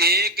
1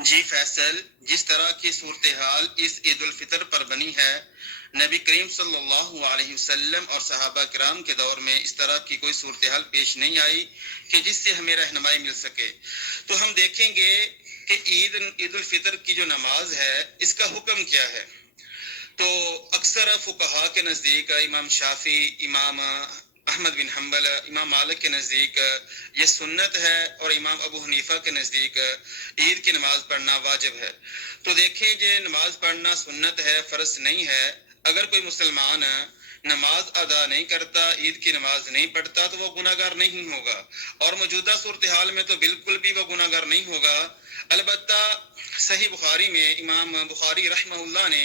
جی فیصل، جس طرح کی صورتحال اس عید الفطر پر بنی ہے، نبی کریم صلی اللہ علیہ وسلم اور صحابہ کرام کے دور میں اس طرح کی کوئی صورتحال پیش نہیں آئی کہ جس سے ہمیں رہنمائی مل سکے۔ تو ہم دیکھیں گے کہ عید الفطر کی جو نماز ہے اس کا حکم کیا ہے۔ تو اکثر فقہا کے نزدیک، امام شافعی، امام احمد بن حنبل، امام مالک کے نزدیک یہ سنت ہے، اور امام ابو حنیفہ کے نزدیک عید کی نماز پڑھنا واجب ہے۔ تو دیکھیں، یہ نماز پڑھنا سنت ہے، فرض نہیں ہے۔ اگر کوئی مسلمان نماز ادا نہیں کرتا، عید کی نماز نہیں پڑھتا، تو وہ گناہ گار نہیں ہوگا، اور موجودہ صورتحال میں تو بالکل بھی وہ گناہ گار نہیں ہوگا۔ البتہ صحیح بخاری میں امام بخاری رحمہ اللہ نے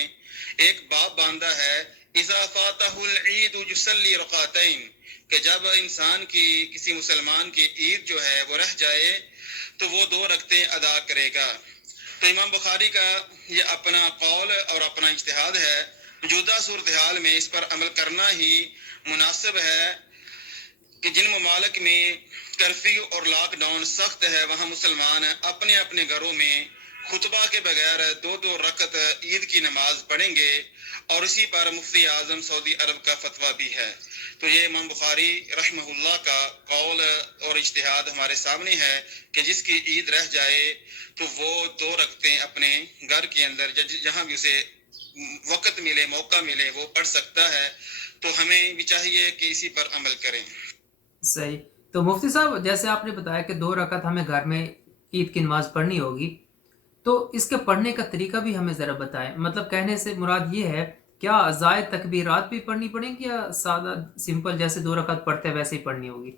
ایک باب باندھا ہے، اذا فاتہ العید یصلی رکعتین، کہ جب انسان کی، کسی مسلمان کی عید جو ہے وہ رہ جائے تو وہ 2 رکعتیں ادا کرے گا۔ تو امام بخاری کا یہ اپنا قول اور اپنا اجتہاد ہے۔ موجودہ صورتحال میں اس پر عمل کرنا ہی مناسب ہے کہ جن ممالک میں کرفیو اور لاک ڈاؤن سخت ہے، وہاں مسلمان اپنے اپنے گھروں میں خطبہ کے بغیر 2 رکعت عید کی نماز پڑھیں گے، اور اسی پر مفتی اعظم سعودی عرب کا فتویٰ بھی ہے۔ تو یہ امام بخاری رحمہ اللہ کا قول اور اجتہاد ہمارے سامنے ہے کہ جس کی عید رہ جائے تو وہ 2 رکعتیں اپنے گھر کے اندر جہاں بھی اسے وقت ملے، موقع ملے، وہ پڑھ سکتا ہے۔ تو ہمیں بھی چاہیے کہ اسی پر عمل کریں۔ صحیح۔ تو مفتی صاحب، جیسے آپ نے بتایا کہ 2 رکعت ہمیں گھر میں عید کی نماز پڑھنی ہوگی، تو اس کے پڑھنے کا طریقہ بھی ہمیں ذرا بتائیں۔ مطلب کہنے سے مراد یہ ہے، کیا زائد تکبیرات بھی پڑھنی پڑیں گی، یا سادہ سمپل جیسے 2 رکعت پڑھتے ہیں ویسے ہی پڑھنی ہوگی؟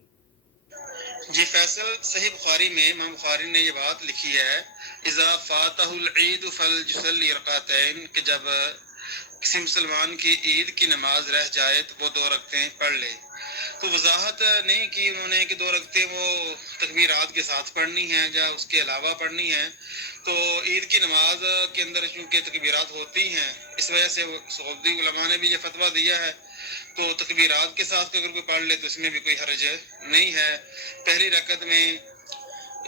جی فیصل، صحیح بخاری میں امام بخاری نے یہ بات لکھی ہے، اذا فاتح العید فلیصلی رکعتین، کہ جب کسی مسلمان کی عید کی نماز رہ جائے تو وہ 2 رکعتیں پڑھ لے۔ تو وضاحت نہیں کی انہوں نے کہ 2 رکعتیں وہ تکبیرات کے ساتھ پڑھنی ہیں یا اس کے علاوہ پڑھنی ہیں۔ تو عید کی نماز کے اندر چونکہ تکبیرات ہوتی ہیں، اس وجہ سے سعودی علماء نے بھی یہ فتویٰ دیا ہے۔ تو تکبیرات کے ساتھ اگر کوئی پڑھ لے تو اس میں بھی کوئی حرج نہیں ہے۔ پہلی رکعت میں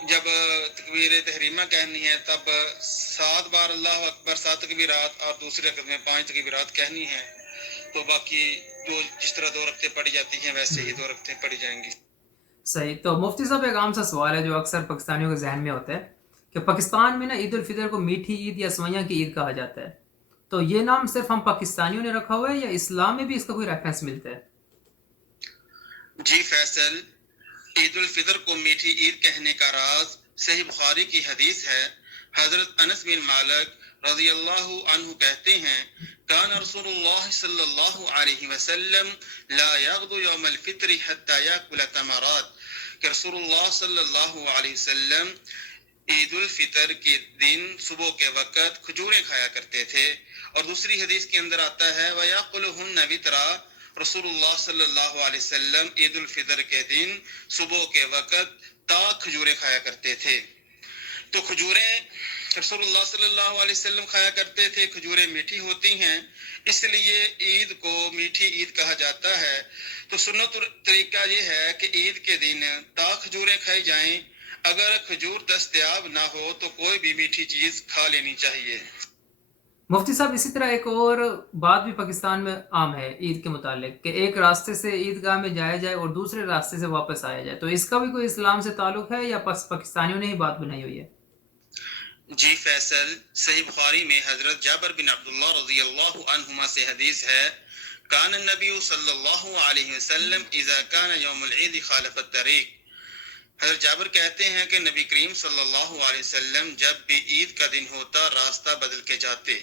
جب تکبیر تحریمہ کہنی ہے تب 7 بار اللہ اکبر، 7 تکبیرات، اور دوسری رکعت میں 5 تکبیرات کہنی ہے۔ تو باقی جس طرح 2 رکعتیں پڑھی جاتی ہیں ویسے ہی 2 رکعتیں پڑھی جائیں گی۔ صحیح۔ تو مفتی صاحب، ایک عام سا سوال ہے جو اکثر پاکستانیوں کے ذہن میں ہوتا ہے کہ پاکستان میں نا عید الفطر کو میٹھی عید یا سویاں کی عید کہا جاتا ہے، تو یہ نام صرف ہم پاکستانیوں نے رکھا ہوا ہے، یا اسلام میں بھی اس کا کوئی ریفرنس ملتا ہے؟ جی فیصل، عید الفطر کو میٹھی عید کہنے کا راز صحیح بخاری کی حدیث ہے۔ حضرت انس بن مالک رضی اللہ عنہ کہتے ہیں، کان رسول اللہ صلی اللہ علیہ وسلم لا یغدو یوم الفطر حتی یاکل تمرات، کہ رسول اللہ صلی اللہ علیہ وسلم عید الفطر کے دن صبح کے وقت کھجوریں کھایا کرتے تھے۔ اور دوسری حدیث کے اندر آتا ہے وَيَأْكُلُهُنَّ وِتْرًا، رسول اللہ صلی اللہ علیہ وسلم عید الفطر کے دن صبح کے وقت کھجوریں کھایا کرتے تھے۔ تو کھجوریں رسول اللہ صلی اللہ علیہ وسلم کھایا کرتے تھے، کھجوریں میٹھی ہوتی ہیں، اس لیے عید کو میٹھی عید کہا جاتا ہے۔ تو سنت طریقہ یہ ہے کہ عید کے دن کھجوریں کھائی جائیں، اگر کھجور دستیاب نہ ہو تو کوئی بھی میٹھی چیز کھا لینی چاہیے۔ مفتی صاحب، اسی طرح ایک اور بات بھی پاکستان میں عام ہے عید کے متعلق، کہ ایک راستے سے عیدگاہ میں جایا جائے اور دوسرے راستے سے واپس آیا جائے، تو اس کا بھی کوئی اسلام سے تعلق ہے، یا بس پاکستانیوں نے ہی بات بنائی ہوئی ہے؟ جی فیصل، صحیح بخاری میں حضرت جابر بن عبداللہ رضی اللہ عنہما سے حدیث ہے، کان النبی صلی اللہ علیہ وسلم اذا کان یوم العید خالف الطریق، حضرت جابر کہتے ہیں کہ نبی کریم صلی اللہ علیہ وسلم جب بھی عید کا دن ہوتا راستہ بدل کے جاتے۔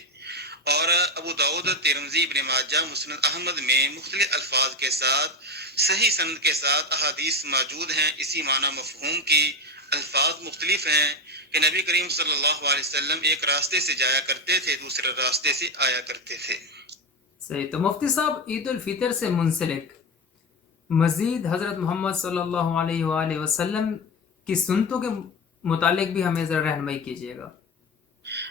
اور ابو داؤد، ترمذی، ابن ماجہ، مسند احمد میں مختلف الفاظ کے ساتھ صحیح سند کے ساتھ احادیث موجود ہیں، اسی معنی مفہوم کی الفاظ مختلف ہیں کہ نبی کریم صلی اللہ علیہ وسلم ایک راستے سے جایا کرتے تھے، دوسرے راستے سے آیا کرتے تھے۔ صحیح۔ تو مفتی صاحب، عید الفطر سے منسلک مزید حضرت محمد صلی اللہ علیہ وآلہ وسلم کی سنتوں کے متعلق بھی ہمیں ذرا رہنمائی کیجیے گا۔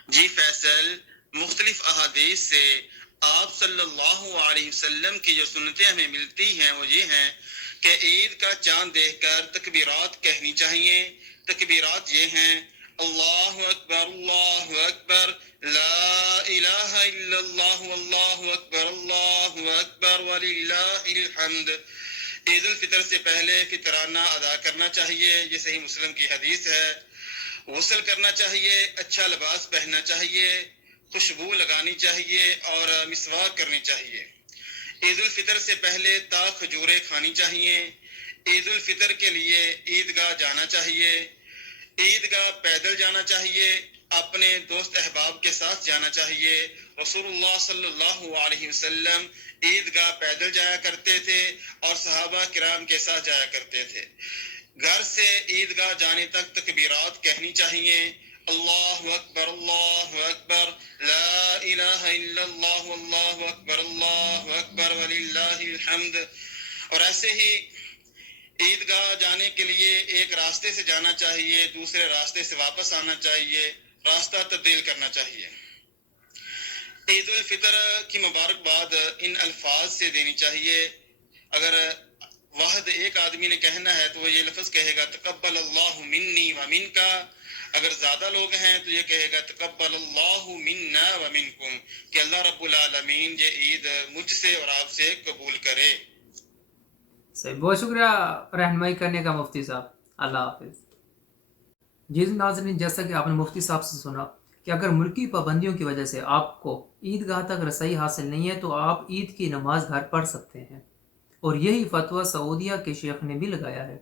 جی فیصل، مختلف احادیث سے آپ صلی اللہ علیہ وسلم کی جو سنتیں ہمیں ملتی ہیں وہ یہ ہیں کہ عید کا چاند دیکھ کر تکبیرات کہنی چاہیے۔ تکبیرات یہ ہیں، اللہ اکبر اللہ اکبر لا الہ الا اللہ واللہ اکبر اللہ اکبر وللہ الحمد۔ عید الفطر سے پہلے فطرانہ ادا کرنا چاہیے، یہ صحیح مسلم کی حدیث ہے۔ غسل کرنا چاہیے، اچھا لباس پہننا چاہیے، خوشبو لگانی چاہیے اور مسواک کرنی چاہیے۔ عید الفطر سے پہلے تا کھجوریں کھانی چاہیے۔ عید الفطر کے لیے عیدگاہ جانا چاہیے، عیدگاہ پیدل جانا چاہیے، اپنے دوست احباب کے ساتھ جانا چاہیے۔ رسول اللہ صلی اللہ علیہ وسلم عیدگاہ پیدل جایا کرتے تھے اور صحابہ کرام کے ساتھ جایا کرتے تھے۔ گھر سے عیدگاہ جانے تک تکبیرات کہنی چاہیے، اللہ اکبر لا الہ الا اللہ واللہ اکبر وللہ الحمد۔ اور ایسے ہی عیدگاہ جانے کے لیے ایک راستے سے جانا چاہیے، دوسرے راستے سے واپس آنا چاہیے، راستہ تبدیل کرنا چاہیے۔ عید الفطر کی مبارکباد ان الفاظ سے دینی چاہیے۔ اگر واحد ایک آدمی نے کہنا ہے تو وہ یہ لفظ کہے گا تقبل اللہ منی و منکا۔ اگر زیادہ لوگ ہیں تو یہ کہے گا تقبل اللہ منا و منکم، کہ اللہ رب العالمین یہ عید مجھ سے اور آپ سے قبول کرے۔ صحیح، بہت شکریہ رہنمائی کرنے کا مفتی صاحب، اللہ حافظ۔ جی ناظرین، جیسا کہ آپ نے مفتی صاحب سے سنا کہ اگر ملکی پابندیوں کی وجہ سے آپ کو عیدگاہ تک رسائی حاصل نہیں ہے تو آپ عید کی نماز گھر پڑھ سکتے ہیں، اور یہی فتویٰ سعودیہ کے شیخ نے بھی لگایا ہے،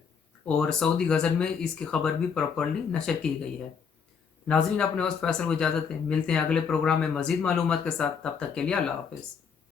اور سعودی غزل میں اس کی خبر بھی پراپرلی نشر کی گئی ہے۔ ناظرین، اپنے اس فیصل کو اجازت دیں، ملتے ہیں اگلے پروگرام میں مزید معلومات کے ساتھ، تب تک کے لیے اللہ حافظ۔